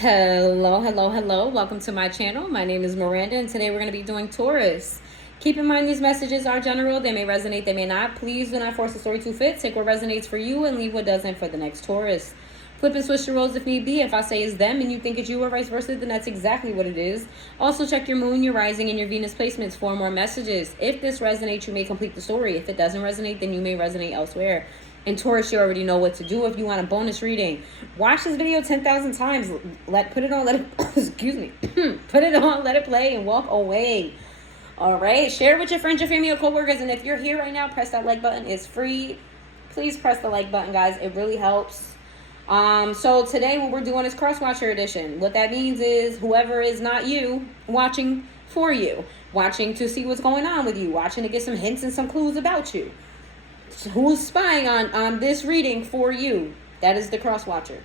Hello, hello, hello. Welcome to my channel. My name is Miranda, and today we're going to be doing Taurus. Keep in mind these messages are general. They may resonate, they may not. Please do not force the story to fit. Take what resonates for you and leave what doesn't for the next Taurus. Flip and switch your roles if need be. If I say it's them and you think it's you or vice versa, then that's exactly what it is. Also, check your moon, your rising, and your Venus placements for more messages. If this resonates, you may complete the story. If it doesn't resonate, then you may resonate elsewhere. And Taurus, you already know what to do. If you want a bonus reading, watch this video 10,000 times. Put it on, let it, excuse me. Put it on, let it play, and walk away. All right. Share it with your friends, your family, or coworkers. And if you're here right now, press that like button. It's free. Please press the like button, guys. It really helps. So today what we're doing is Crosswatcher edition. What that means is whoever is not you, watching for you, watching to see what's going on with you, watching to get some hints and some clues about you. Who's spying on this reading for you? That is the Crosswatcher.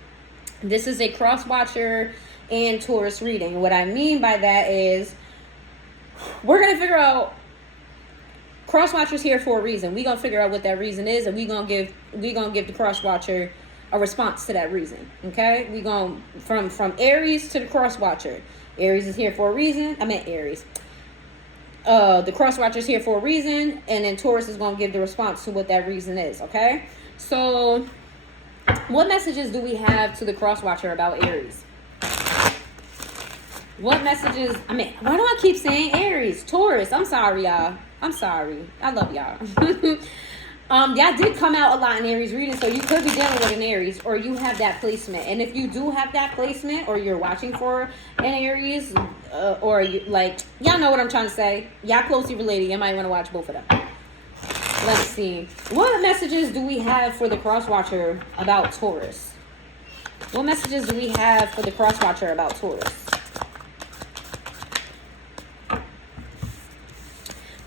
This is a Crosswatcher and Taurus reading. What I mean by that is we're going to figure out Crosswatcher's here for a reason. We're going to figure out what that reason is, and we're going to give the Crosswatcher a response to that reason. Okay? We're going from Aries to the Crosswatcher. Aries is here for a reason. I meant Aries. The Crosswatcher is here for a reason, and then Taurus is going to give the response to what that reason is, okay? So, what messages do we have to the Crosswatcher about Aries? What messages, why do I keep saying Aries? Taurus, I'm sorry, y'all. I'm sorry. I love y'all. Y'all did come out a lot in Aries reading, so you could be dealing with an Aries, or you have that placement. And if you do have that placement, or you're watching for an Aries, or you, like, y'all know what I'm trying to say. Y'all closely related. You might want to watch both of them. Let's see. What messages do we have for the Crosswatcher about Taurus? What messages do we have for the Crosswatcher about Taurus?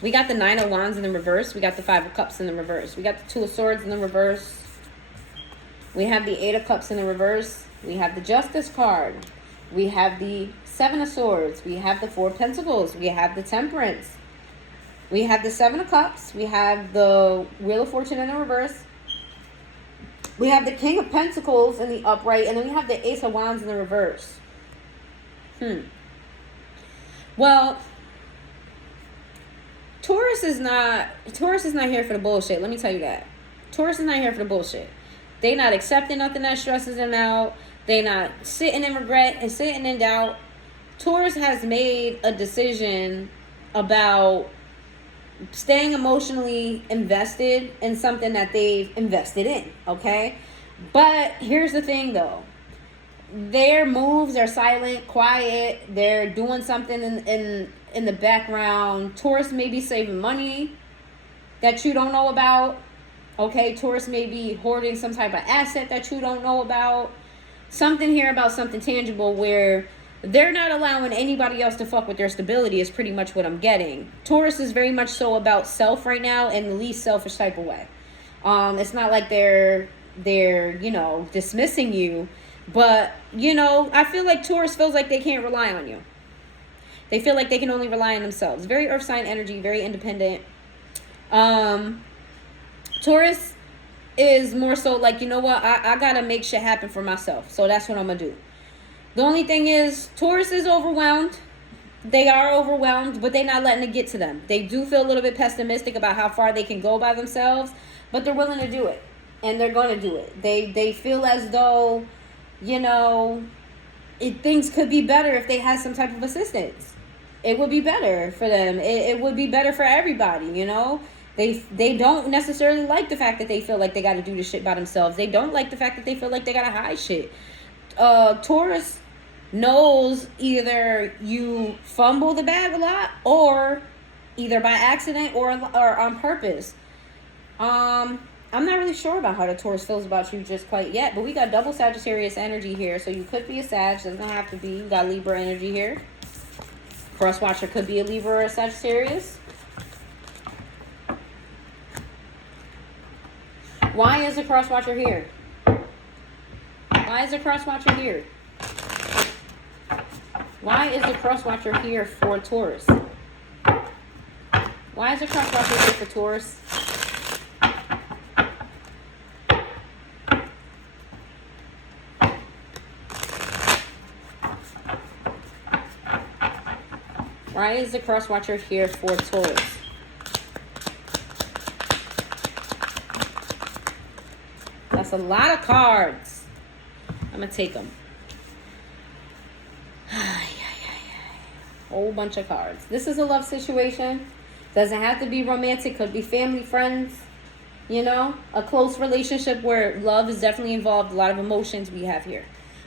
We got the Nine of Wands in the reverse. We got the Five of Cups in the reverse. We got the Two of Swords in the reverse. We have the Eight of Cups in the reverse. We have the Justice card. We have the Seven of Swords. We have the Four of Pentacles. We have the Temperance. We have the Seven of Cups. We have the Wheel of Fortune in the reverse. We have the King of Pentacles in the upright. And then we have the Ace of Wands in the reverse. Well, Taurus is not here for the bullshit. Let me tell you that. Taurus is not here for the bullshit. They not accepting nothing that stresses them out. They not sitting in regret and sitting in doubt. Taurus has made a decision about staying emotionally invested in something that they've invested in, okay? But here's the thing, though. Their moves are silent, quiet. They're doing something in the background. Taurus may be saving money that you don't know about. Okay, Taurus may be hoarding some type of asset that you don't know about. Something here about something tangible where they're not allowing anybody else to fuck with their stability is pretty much what I'm getting. Taurus is very much so about self right now in the least selfish type of way. It's not like they're dismissing you, but I feel like Taurus feels like they can't rely on you. They feel like they can only rely on themselves. Very earth sign energy, very independent. Taurus is more so like, you know what? I got to make shit happen for myself. So that's what I'm going to do. The only thing is, Taurus is overwhelmed. They are overwhelmed, but they're not letting it get to them. They do feel a little bit pessimistic about how far they can go by themselves, but they're willing to do it. And they're going to do it. They feel as though, things could be better if they had some type of assistance. It would be better for them. It would be better for everybody, They don't necessarily like the fact that they feel like they got to do this shit by themselves. They don't like the fact that they feel like they got to hide shit. Taurus knows either you fumble the bag a lot, or either by accident or on purpose. I'm not really sure about how the Taurus feels about you just quite yet, but we got double Sagittarius energy here, so you could be a Sag, doesn't have to be. You got Libra energy here. Crosswatcher could be a Libra or a Sagittarius. Why is the Crosswatcher here? Why is the Crosswatcher here? Why is the Crosswatcher here for Taurus? Why is the Crosswatcher here for Taurus? Why is the Crosswatcher here for Taurus? That's a lot of cards. I'm going to take them. Whole bunch of cards. This is a love situation. Doesn't have to be romantic. Could be family, friends. You know, a close relationship where love is definitely involved. A lot of emotions we have here.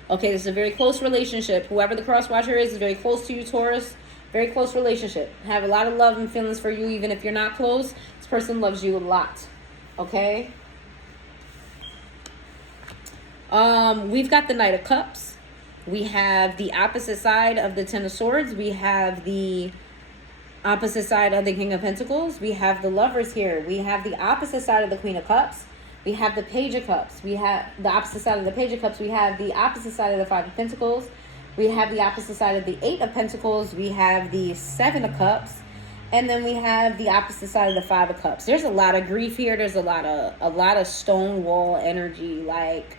Okay, this is a very close relationship. Whoever the Crosswatcher is very close to you, Taurus. Very close relationship. Have a lot of love and feelings for you, even if you're not close. This person loves you a lot. Okay? We've got the Knight of Cups. We have the opposite side of the Ten of Swords. We have the opposite side of the King of Pentacles. We have the Lovers here. We have the opposite side of the Queen of Cups. We have the Page of Cups. We have the opposite side of the Page of Cups. We have the opposite side of the Five of Pentacles. We have the opposite side of the Eight of Pentacles. We have the Seven of Cups. And then we have the opposite side of the Five of Cups. There's a lot of grief here. There's a lot of stone wall energy. Like,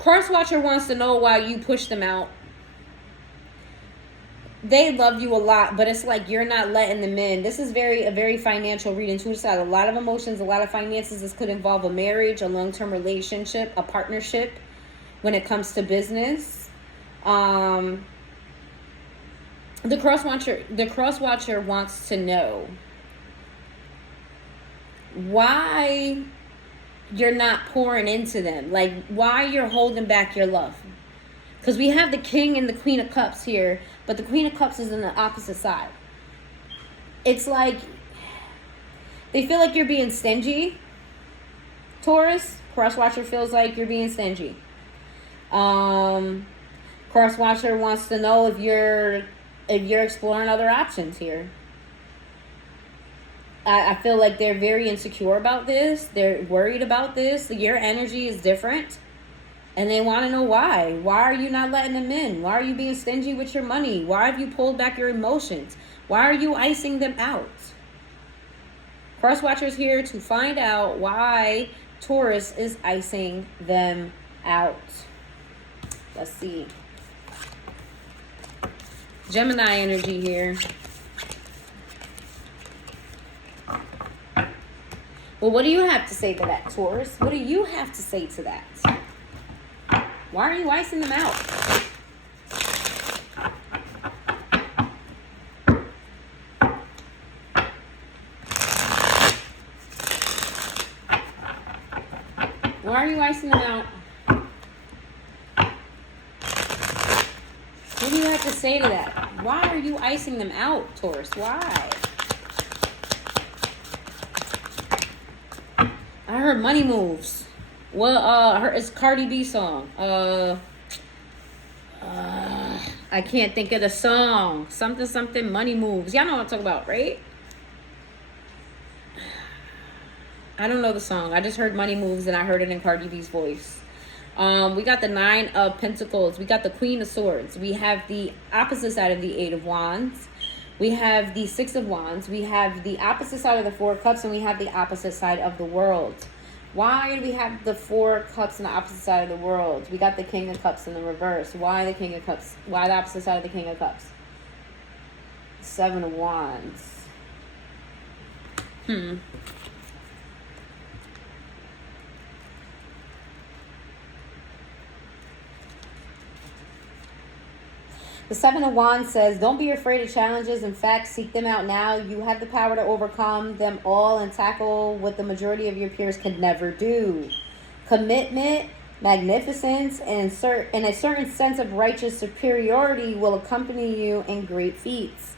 Crosswatcher wants to know why you push them out. They love you a lot, but it's like you're not letting them in. This is a very financial reading too. A lot of emotions, a lot of finances. This could involve a marriage, a long-term relationship, a partnership when it comes to business. The Crosswatcher wants to know why you're not pouring into them. Like, why you're holding back your love. Because we have the King and the Queen of Cups here, but the Queen of Cups is on the opposite side. It's like they feel like you're being stingy. Taurus, Crosswatcher feels like you're being stingy. Crosswatcher wants to know if you're exploring other options here. I feel like they're very insecure about this. They're worried about this. Your energy is different. And they want to know why. Why are you not letting them in? Why are you being stingy with your money? Why have you pulled back your emotions? Why are you icing them out? Crosswatcher's here to find out why Taurus is icing them out. Let's see. Gemini energy here. Well, what do you have to say to that, Taurus? What do you have to say to that? Why are you icing them out? Why are you icing them out? What do you have to say to that? Why are you icing them out, Taurus? Why? I heard Money Moves. Well, it's Cardi B song. I can't think of the song. Something Money Moves. Y'all know what I'm talking about, right? I don't know the song. I just heard Money Moves and I heard it in Cardi B's voice. We got the Nine of Pentacles. We got the Queen of Swords. We have the opposite side of the Eight of Wands. We have the Six of Wands. We have the opposite side of the Four of Cups. And we have the opposite side of the World. Why do we have the Four of Cups on the opposite side of the World? We got the King of Cups in the reverse. Why the King of Cups? Why the opposite side of the King of Cups? Seven of Wands. The Seven of Wands says, don't be afraid of challenges. In fact, seek them out now. You have the power to overcome them all and tackle what the majority of your peers can never do. Commitment, magnificence, and a certain sense of righteous superiority will accompany you in great feats.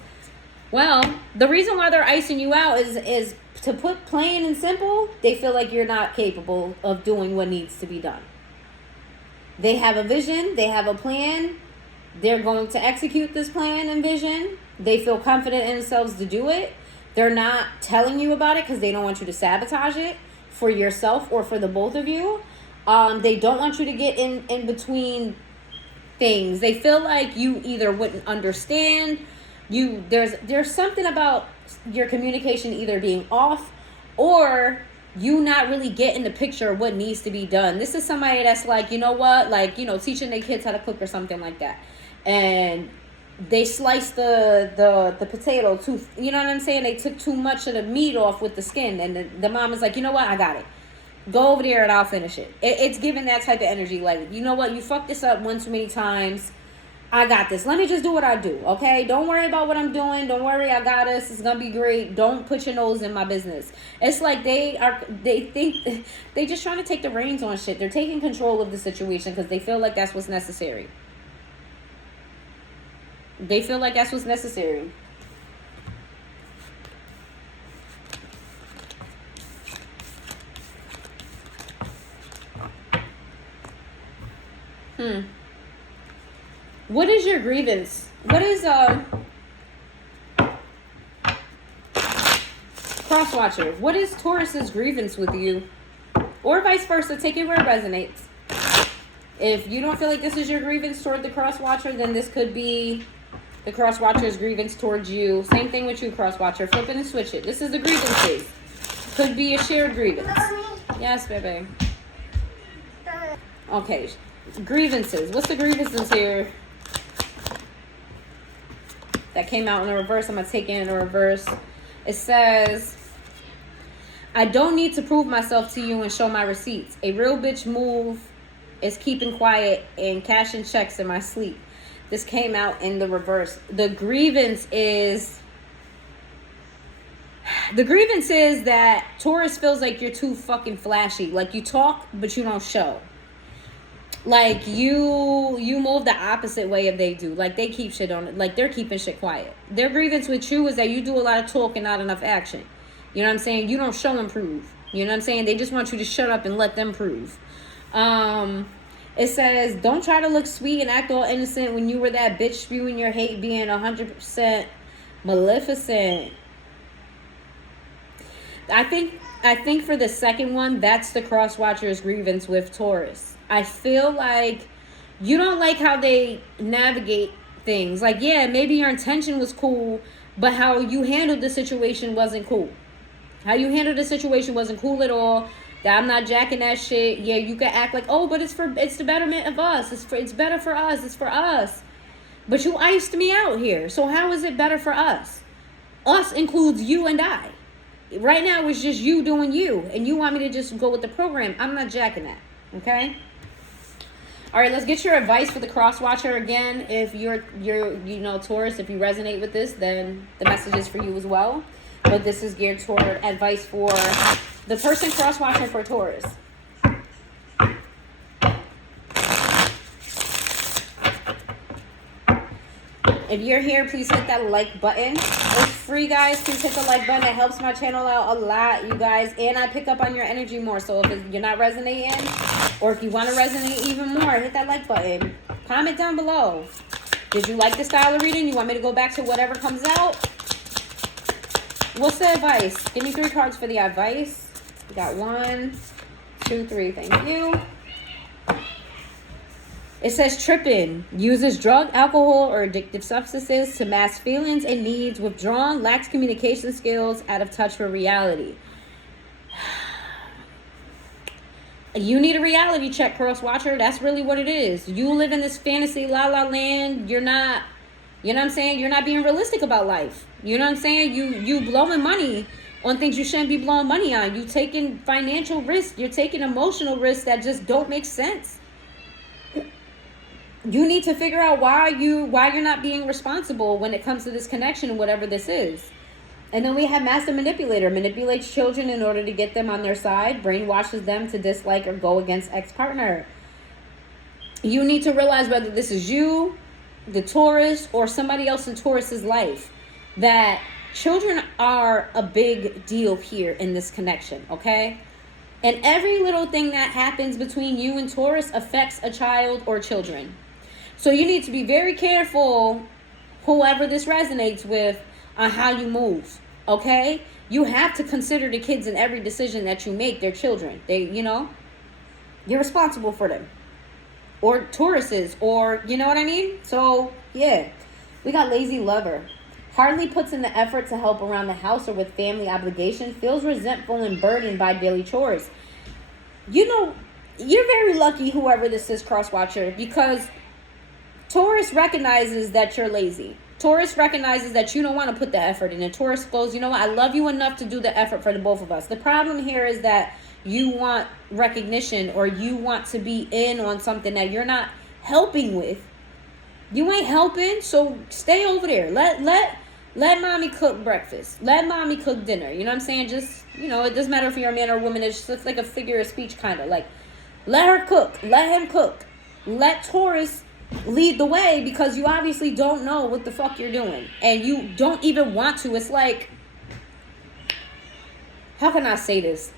Well, the reason why they're icing you out is to put plain and simple, they feel like you're not capable of doing what needs to be done. They have a vision. They have a plan. They're going to execute this plan and vision. They feel confident in themselves to do it. They're not telling you about it because they don't want you to sabotage it for yourself or for the both of you. They don't want you to get in between things. They feel like you either wouldn't understand. There's something about your communication either being off or you not really getting the picture of what needs to be done. This is somebody that's like, you know what? Like, teaching their kids how to cook or something like that. And they sliced the potato too, you know what I'm saying? They took too much of the meat off with the skin, and the mom is like, you know what, I got it. Go over there and I'll finish it. It's giving that type of energy. Like, you know what, you fucked this up one too many times. I got this. Let me just do what I do, okay? Don't worry about what I'm doing. Don't worry, I got this. It's gonna be great. Don't put your nose in my business. It's like they think they just trying to take the reins on shit. They're taking control of the situation because they feel like that's what's necessary. They feel like that's what's necessary. What is your grievance? What is Crosswatcher? What is Taurus's grievance with you? Or vice versa, take it where it resonates. If you don't feel like this is your grievance toward the Crosswatcher, then this could be the Crosswatcher's grievance towards you. Same thing with you, Crosswatcher. Flip it and switch it. This is the grievances. Could be a shared grievance. Yes, baby. Okay. Grievances. What's the grievances here? That came out in the reverse. I'm going to take it in the reverse. It says, I don't need to prove myself to you and show my receipts. A real bitch move is keeping quiet and cashing checks in my sleep. This came out in the reverse. The grievance is that Taurus feels like you're too fucking flashy. Like, you talk, but you don't show. Like, you move the opposite way of they do. Like, they keep shit on, like, they're keeping shit quiet. Their grievance with you is that you do a lot of talk and not enough action. You know what I'm saying? You don't show and prove. You know what I'm saying? They just want you to shut up and let them prove. It says, don't try to look sweet and act all innocent when you were that bitch spewing your hate, being 100% maleficent. I think for the second one, that's the Crosswatcher's grievance with Taurus. I feel like you don't like how they navigate things. Like, yeah, maybe your intention was cool, but how you handled the situation wasn't cool. How you handled the situation wasn't cool at all. That I'm not jacking that shit. Yeah, you can act like, oh, but it's the betterment of us. It's better for us. It's for us. But you iced me out here. So how is it better for us? Us includes you and I. Right now it's just you doing you, and you want me to just go with the program. I'm not jacking that. Okay? All right, let's get your advice for the Crosswatcher again. If you're Taurus, if you resonate with this, then the message is for you as well. But this is geared toward advice for the person Crosswatcher for Taurus. If you're here, please hit that like button. It's free, guys. Please hit the like button. It helps my channel out a lot, you guys. And I pick up on your energy more. So if you're not resonating, or if you want to resonate even more, hit that like button. Comment down below. Did you like the style of reading? You want me to go back to whatever comes out? What's the advice? Give me 3 cards for the advice. We got 1, 2, 3. Thank you. It says tripping. Uses drug, alcohol, or addictive substances to mask feelings and needs. Withdrawn, lacks communication skills, out of touch with reality. You need a reality check, Crosswatcher. That's really what it is. You live in this fantasy la-la land. You're not, you know what I'm saying? You're not being realistic about life. You know what I'm saying? You blowing money on things you shouldn't be blowing money on. You taking financial risks. You're taking emotional risks that just don't make sense. You need to figure out why you're not being responsible when it comes to this connection, whatever this is. And then we have Master Manipulator. Manipulates children in order to get them on their side. Brainwashes them to dislike or go against ex-partner. You need to realize whether this is you, the Taurus, or somebody else in Taurus's life, that children are a big deal here in this connection, okay? And every little thing that happens between you and Taurus affects a child or children. So you need to be very careful, whoever this resonates with, on how you move, okay? You have to consider the kids in every decision that you make. They're children. You're responsible for them. Or Tauruses, or, you know what I mean? So, yeah. We got lazy lover. Hardly puts in the effort to help around the house or with family obligation. Feels resentful and burdened by daily chores. You know, you're very lucky, whoever this is, Crosswatcher, because Taurus recognizes that you're lazy. Taurus recognizes that you don't want to put the effort in. And Taurus goes, you know what? I love you enough to do the effort for the both of us. The problem here is that you want recognition, or you want to be in on something that you're not helping with. You ain't helping, so stay over there. Let mommy cook breakfast. Let mommy cook dinner. You know what I'm saying? Just, it doesn't matter if you're a man or a woman. It's just like a figure of speech kind of. Like, let her cook. Let him cook. Let Taurus lead the way, because you obviously don't know what the fuck you're doing. And you don't even want to. It's like, how can I say this?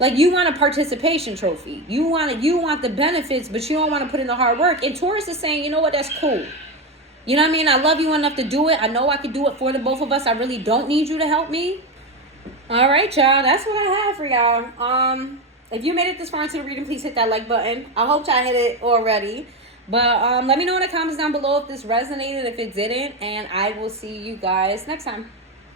Like, you want a participation trophy. You want the benefits, but you don't want to put in the hard work. And Taurus is saying, you know what, that's cool. You know what I mean? I love you enough to do it. I know I could do it for the both of us. I really don't need you to help me. All right, y'all. That's what I have for y'all. If you made it this far into the reading, please hit that like button. I hope y'all hit it already. But let me know in the comments down below if this resonated, if it didn't. And I will see you guys next time.